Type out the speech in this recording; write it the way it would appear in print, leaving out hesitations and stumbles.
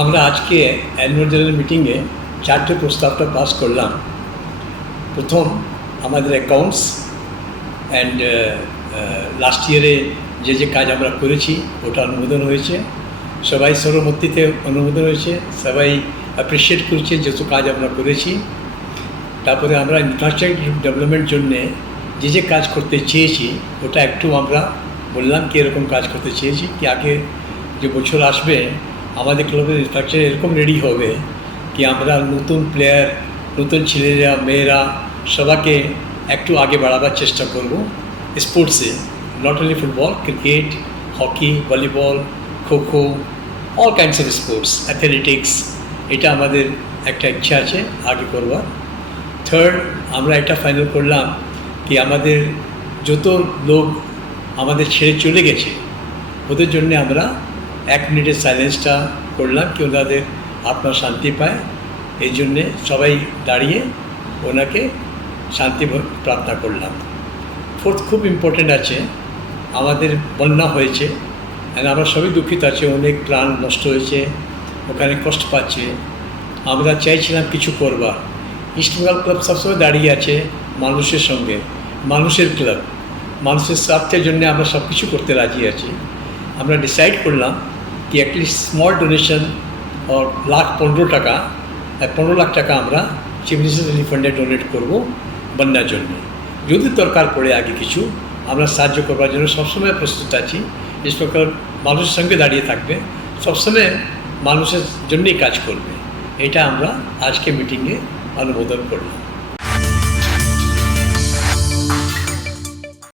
আমরা আজকে annual general মিটিংয়ে 4টে প্রস্তাবটা পাস করলাম। প্রথম, আমাদের অ্যাকাউন্টস অ্যান্ড লাস্ট ইয়ারে যে কাজ আমরা করেছি ওটা অনুমোদন হয়েছে। সবাই সর্বমতিতে অনুমোদন হয়েছে, সবাই অ্যাপ্রিসিয়েট করছে যত কাজ আমরা করেছি। তারপরে আমরা ইনফ্রাস্ট্রাকচার ডেভেলপমেন্ট জন্যে যে কাজ করতে চেয়েছি ওটা একটু আমরা বললাম কি এরকম কাজ করতে চেয়েছি কি আগে যে বছর আসবে আমাদের ক্লাবের ইনফ্রাস্ট্রাকচার এরকম রেডি হবে কি আমরা নতুন প্লেয়ার, নতুন ছেলেরা মেয়েরা সবাইকে একটু আগে বাড়াবার চেষ্টা করব স্পোর্টসে, not only football, cricket, hockey, volleyball, kho kho, all kinds of sports, athletics. এটা আমাদের একটা ইচ্ছা আছে আগে করবার। থার্ড, আমরা এটা ফাইনাল করলাম কি আমাদের যত লোক আমাদের ছেড়ে চলে গেছে ওদের জন্য আমরা 1 মিনিটের সাইলেন্সটা করলাম কি ওনাদের আত্মা শান্তি পায়, এই জন্যে সবাই দাঁড়িয়ে ওনাকে শান্তি প্রার্থনা করলাম। ফোর্থ, খুব ইম্পর্টেন্ট আছে, আমাদের বন্যা হয়েছে আর আমরা সবই দুঃখিত আছে, অনেক প্রাণ নষ্ট হয়েছে, ওখানে কষ্ট পাচ্ছে। আমরা চাইছিলাম কিছু করবার। ইস্টবেঙ্গল ক্লাব সবসময় দাঁড়িয়ে আছে মানুষের সঙ্গে, মানুষের ক্লাব, মানুষের স্বার্থের জন্য আমরা সব কিছু করতে রাজি আছি। আমরা ডিসাইড করলাম কি অ্যাটলিস্ট স্মল ডোনেশন ওর 15 টাকা, 15 লাখ টাকা আমরা চিফ মিনিস্টার রিলিফ ফান্ডে ডোনেট করবো বন্যার জন্য। যদি দরকার পড়ে আগে কিছু আমরা সাহায্য করবার জন্য সবসময় প্রস্তুত আছি। ইস্টবেঙ্গল মানুষের সঙ্গে দাঁড়িয়ে থাকবে, সবসময় মানুষের জন্যই কাজ করবে। এটা আমরা আজকে মিটিংয়ে অনুমোদন করলাম।